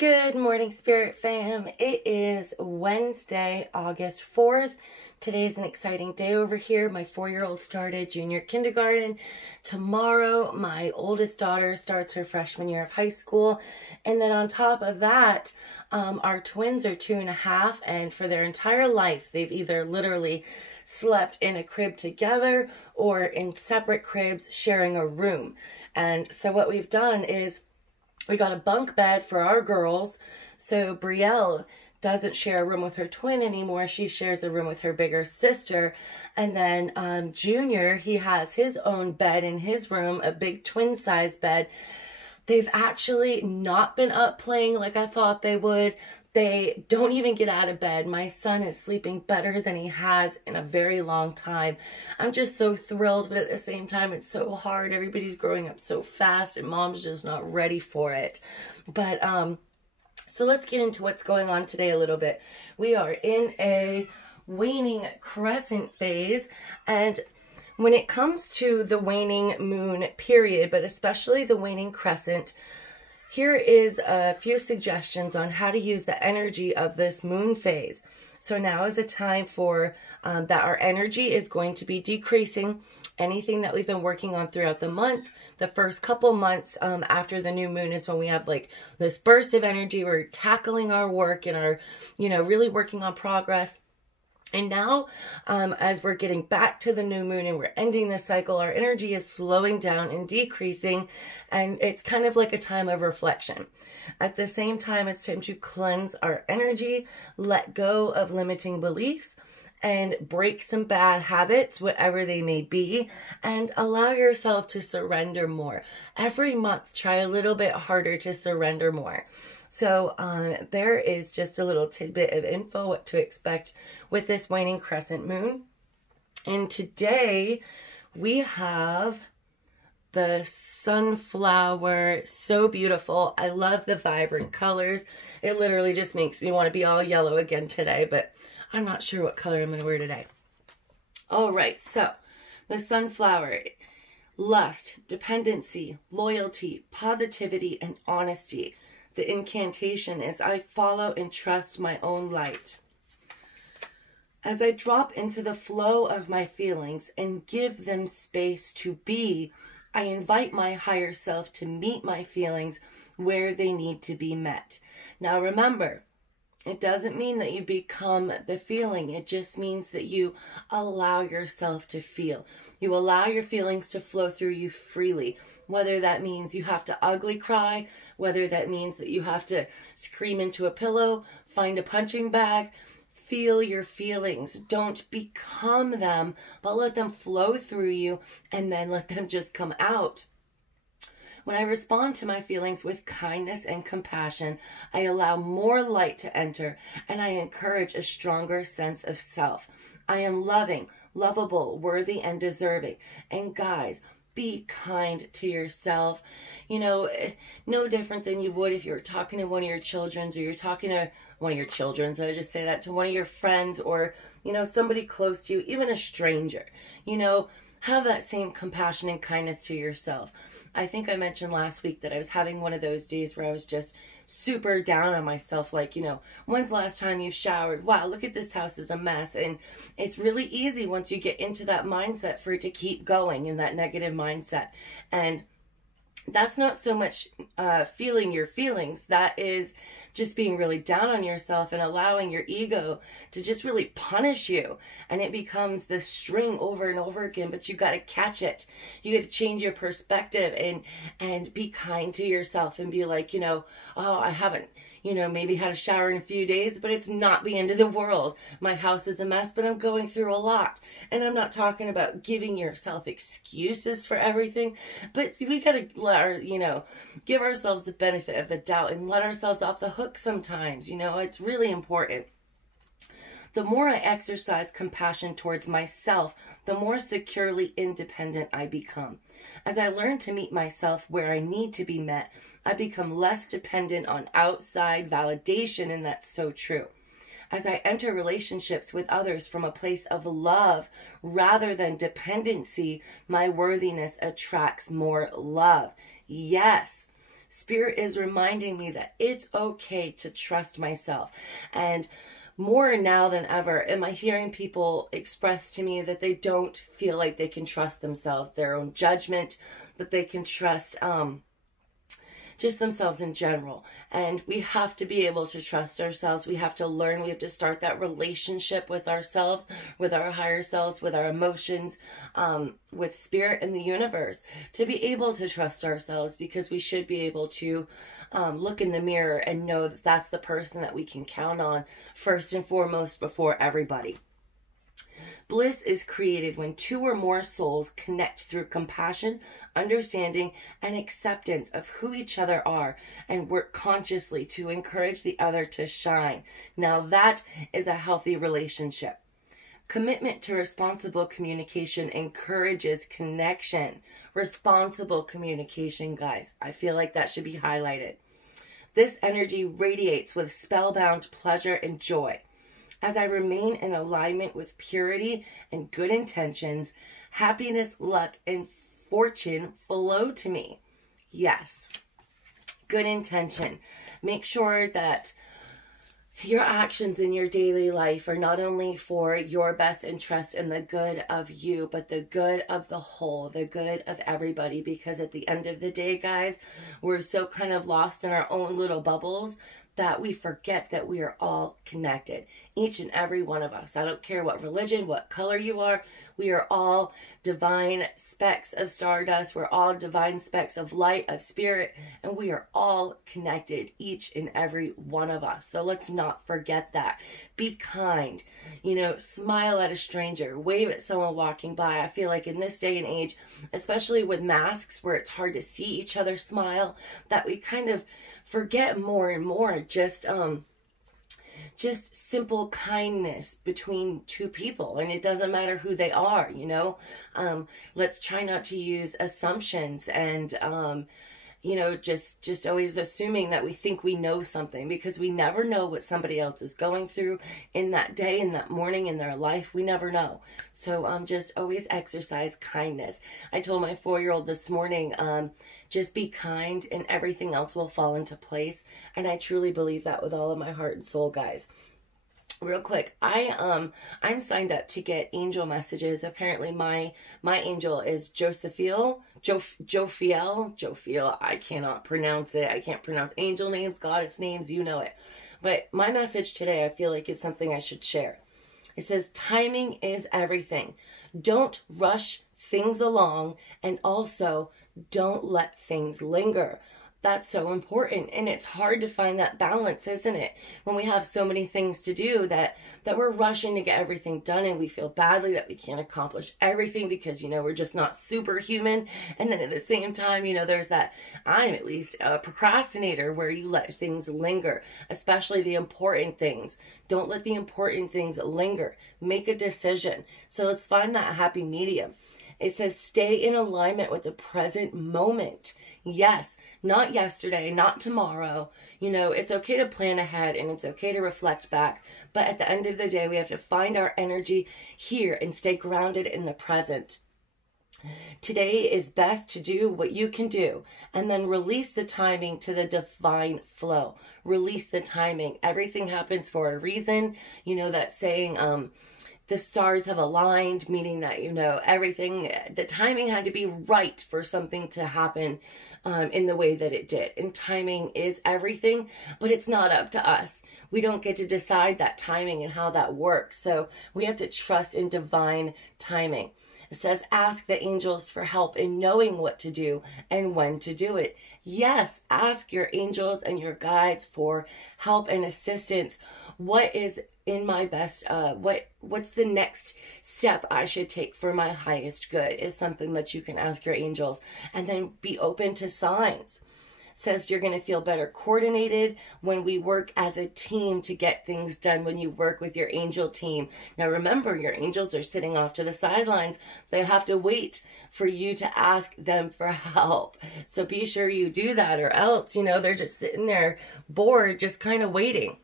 Good morning, Spirit Fam. It is Wednesday, August 4th. Today's an exciting day over here. My 4-year-old started junior kindergarten. Tomorrow, my oldest daughter starts her freshman year of high school. And then on top of that, our twins are 2.5, and for their entire life, they've either literally slept in a crib together or in separate cribs sharing a room. And so what we've done is we got a bunk bed for our girls, so Brielle doesn't share a room with her twin anymore. She shares a room with her bigger sister. And then Junior, he has his own bed in his room, a big twin-size bed. They've actually not been up playing like I thought they would. They don't even get out of bed. My son is sleeping better than he has in a very long time. I'm just so thrilled, but at the same time, it's so hard. Everybody's growing up so fast, and mom's just not ready for it. But, so let's get into what's going on today a little bit. We are in a waning crescent phase, and when it comes to the waning moon period, but especially the waning crescent, here is a few suggestions on how to use the energy of this moon phase. So now is a time for that our energy is going to be decreasing. Anything that we've been working on throughout the month, the first couple months after the new moon is when we have like this burst of energy. We're tackling our work and our, really working on progress. And now, as we're getting back to the new moon and we're ending this cycle, our energy is slowing down and decreasing, and it's kind of like a time of reflection. At the same time, it's time to cleanse our energy, let go of limiting beliefs, and break some bad habits, whatever they may be, and allow yourself to surrender more. Every month, try a little bit harder to surrender more. So there is just a little tidbit of info what to expect with this waning crescent moon. And today we have the sunflower, so beautiful. I love the vibrant colors. It literally just makes me want to be all yellow again today, but I'm not sure what color I'm going to wear today. All right, so the sunflower, lust, dependency, loyalty, positivity, and honesty. The incantation is, I follow and trust my own light. As I drop into the flow of my feelings and give them space to be, I invite my higher self to meet my feelings where they need to be met. Now remember, it doesn't mean that you become the feeling. It just means that you allow yourself to feel. You allow your feelings to flow through you freely. Whether that means you have to ugly cry, whether that means that you have to scream into a pillow, find a punching bag, feel your feelings. Don't become them, but let them flow through you and then let them just come out. When I respond to my feelings with kindness and compassion, I allow more light to enter, and I encourage a stronger sense of self. I am loving, lovable, worthy, and deserving. And guys, be kind to yourself. No different than you would if you were talking to one of your children's, or you're talking to one of your children's. I just say that to one of your friends, or, somebody close to you, even a stranger. Have that same compassion and kindness to yourself. I think I mentioned last week that I was having one of those days where I was just super down on myself. Like, when's the last time you showered? Wow, look at this house, is a mess. And it's really easy once you get into that mindset for it to keep going in that negative mindset. And that's not so much feeling your feelings. That is just being really down on yourself and allowing your ego to just really punish you. And it becomes this string over and over again, but you got to catch it. You got to change your perspective and be kind to yourself and be like, oh, I haven't, maybe had a shower in a few days, but it's not the end of the world. My house is a mess, but I'm going through a lot. And I'm not talking about giving yourself excuses for everything, but we got to let give ourselves the benefit of the doubt and let ourselves off the hook sometimes. It's really important. The more I exercise compassion towards myself, the more securely independent I become. As I learn to meet myself where I need to be met, I become less dependent on outside validation, and that's so true. As I enter relationships with others from a place of love rather than dependency, my worthiness attracts more love. Yes, Spirit is reminding me that it's okay to trust myself. And more now than ever, am I hearing people express to me that they don't feel like they can trust themselves, their own judgment, that they can trust just themselves in general. And we have to be able to trust ourselves. We have to learn. We have to start that relationship with ourselves, with our higher selves, with our emotions, with spirit and the universe, to be able to trust ourselves, because we should be able to look in the mirror and know that that's the person that we can count on first and foremost before everybody. Bliss is created when two or more souls connect through compassion, understanding, and acceptance of who each other are, and work consciously to encourage the other to shine. Now that is a healthy relationship. Commitment to responsible communication encourages connection. Responsible communication, guys. I feel like that should be highlighted. This energy radiates with spellbound pleasure and joy. As I remain in alignment with purity and good intentions, happiness, luck, and fortune flow to me. Yes. Good intention. Make sure that your actions in your daily life are not only for your best interest and the good of you, but the good of the whole, the good of everybody. Because at the end of the day, guys, we're so kind of lost in our own little bubbles that we forget that we are all connected. Each and every one of us. I don't care what religion, what color you are. We are all divine specks of stardust. We're all divine specks of light, of spirit, and we are all connected, each and every one of us. So let's not forget that. Be kind. You know, smile at a stranger. Wave at someone walking by. I feel like in this day and age, especially with masks where it's hard to see each other smile, that we kind of forget more and more just simple kindness between two people. And it doesn't matter who they are, you know. Let's try not to use assumptions and you know, just always assuming that we think we know something, because we never know what somebody else is going through in that day, in that morning, in their life. We never know. So just always exercise kindness. I told my 4-year-old this morning, just be kind and everything else will fall into place. And I truly believe that with all of my heart and soul, guys. Real quick, I'm signed up to get angel messages. Apparently my angel is Jophiel. I cannot pronounce it. I can't pronounce angel names, goddess names, you know it. But my message today, I feel like, is something I should share. It says, timing is everything. Don't rush things along, and also don't let things linger. That's so important. And it's hard to find that balance, isn't it? When we have so many things to do that we're rushing to get everything done, and we feel badly that we can't accomplish everything because, you know, we're just not superhuman. And then at the same time, you know, there's that, I'm at least a procrastinator, where you let things linger, especially the important things. Don't let the important things linger. Make a decision. So let's find that happy medium. It says, stay in alignment with the present moment. Yes, not yesterday, not tomorrow. You know, it's okay to plan ahead and it's okay to reflect back. But at the end of the day, we have to find our energy here and stay grounded in the present. Today is best to do what you can do, and then release the timing to the divine flow. Release the timing. Everything happens for a reason. You know that saying, the stars have aligned, meaning that, you know, everything, the timing had to be right for something to happen in the way that it did. And timing is everything, but it's not up to us. We don't get to decide that timing and how that works. So we have to trust in divine timing. It says, ask the angels for help in knowing what to do and when to do it. Yes, ask your angels and your guides for help and assistance. What is in my best, what's the next step I should take for my highest good is something that you can ask your angels, and then be open to signs. It says you're going to feel better coordinated when we work as a team to get things done, when you work with your angel team. Now remember, your angels are sitting off to the sidelines. They have to wait for you to ask them for help. So be sure you do that, or else, you know, they're just sitting there bored, just kind of waiting.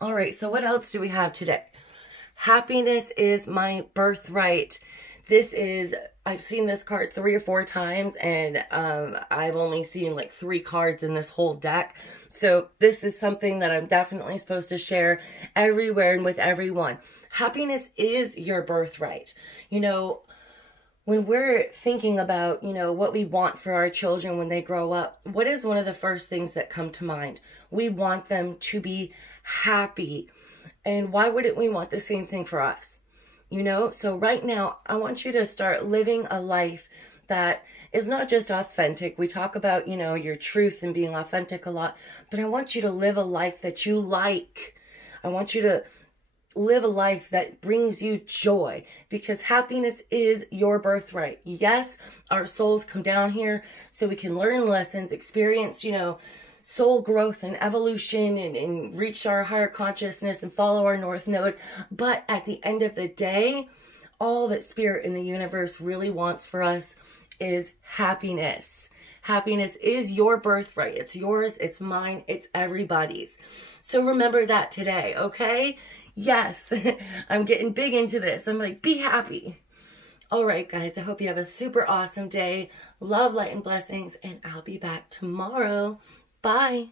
All right, so what else do we have today? Happiness is my birthright. I've seen this card 3 or 4 times, and I've only seen like 3 cards in this whole deck. So this is something that I'm definitely supposed to share everywhere and with everyone. Happiness is your birthright. You know, when we're thinking about, you know, what we want for our children when they grow up, what is one of the first things that come to mind? We want them to be happy. And why wouldn't we want the same thing for us? You know, so right now, I want you to start living a life that is not just authentic. We talk about, you know, your truth and being authentic a lot, but I want you to live a life that you like. I want you to live a life that brings you joy, because happiness is your birthright. Yes, our souls come down here so we can learn lessons, experience, you know, soul growth and evolution, and reach our higher consciousness and follow our north node. But at the end of the day, all that spirit in the universe really wants for us is happiness. Happiness is your birthright. It's yours, it's mine, it's everybody's. So remember that today, okay? Yes, I'm getting big into this. I'm like, be happy. All right, guys, I hope you have a super awesome day. Love, light, and blessings, and I'll be back tomorrow. Bye.